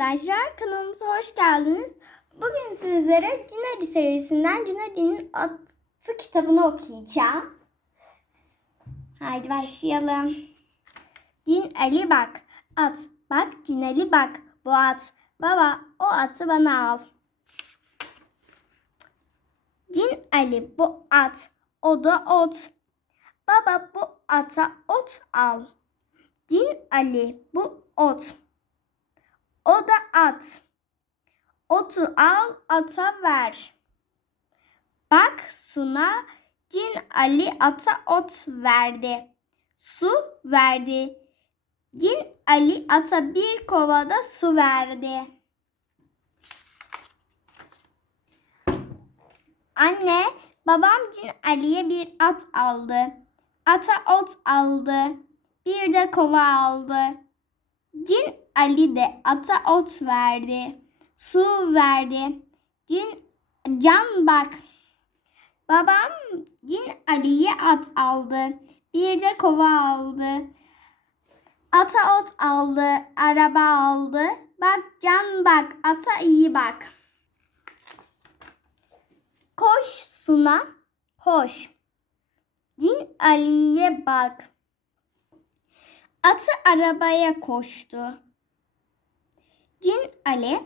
arkadaşlar, kanalımıza hoş geldiniz. Bugün sizlere Cinali serisinden Cinali'nin Atı kitabını okuyacağım. Haydi başlayalım. Cin Ali bak, at, bak Cinali bak, bu at. Baba, o atı bana al. Cin Ali bu at, o da ot. Baba bu ata ot al. Cin Ali bu ot. O da at. Otu al ata ver. Bak Suna Cin Ali ata ot verdi. Su verdi. Cin Ali ata bir kovada su verdi. Anne, babam Cin Ali'ye bir at aldı. Ata ot aldı. Bir de kova aldı. Cin Ali de ata ot verdi. Su verdi. Cin can bak. Babam Cin Ali'ye at aldı. Bir de kova aldı. Ata ot aldı. Araba aldı. Bak can bak. Ata iyi bak. Koş Suna. Koş. Cin Ali'ye bak. Arabaya koştu. Cin Ali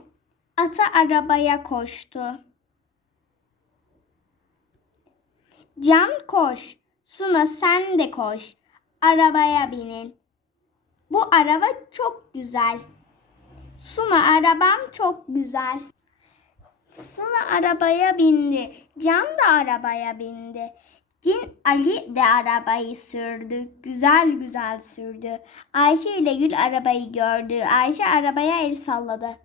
atı arabaya koştu. Can koş. Suna sen de koş. Arabaya binin. Bu araba çok güzel. Suna arabam çok güzel. Suna arabaya bindi. Can da arabaya bindi. Cin Ali de arabayı sürdü. Güzel güzel sürdü. Ayşe ile Gül arabayı gördü. Ayşe arabaya el salladı.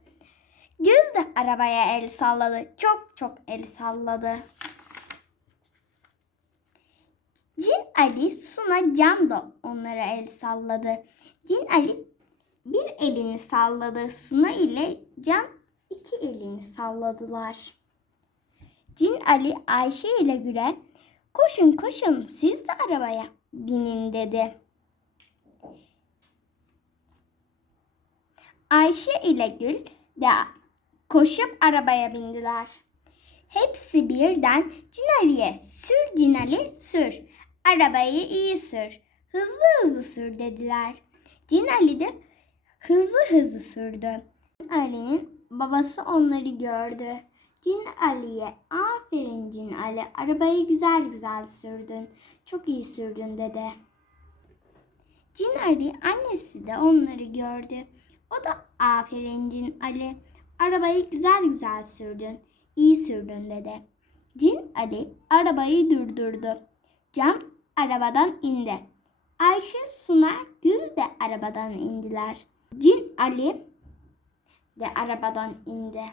Gül de arabaya el salladı. Çok çok el salladı. Cin Ali, Suna, Can da onlara el salladı. Cin Ali bir elini salladı. Suna ile Can iki elini salladılar. Cin Ali Ayşe ile Gül'e koşun koşun siz de arabaya binin dedi. Ayşe ile Gül de koşup arabaya bindiler. Hepsi birden Cinali'ye sür Cinali sür. Arabayı iyi sür. Hızlı hızlı sür dediler. Cinali de hızlı hızlı sürdü. Ali'nin babası onları gördü. Cin Ali'ye aferin Ali arabayı güzel güzel sürdün. Çok iyi sürdün dedi. Cin Ali annesi de onları gördü. O da aferin Cin Ali arabayı güzel güzel sürdün. İyi sürdün dedi. Cin Ali arabayı durdurdu. Cam arabadan indi. Ayşe, Suna, Gül de arabadan indiler. Cin Ali de arabadan indi.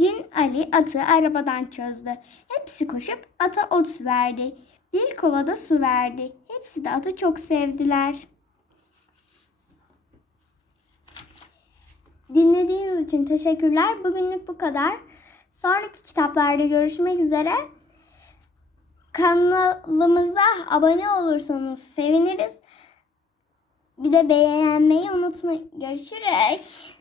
Cin Ali atı arabadan çözdü. Hepsi koşup ata ot verdi. Bir kovada su verdi. Hepsi de atı çok sevdiler. Dinlediğiniz için teşekkürler. Bugünlük bu kadar. Sonraki kitaplarda görüşmek üzere. Kanalımıza abone olursanız seviniriz. Bir de beğenmeyi unutmayın. Görüşürüz.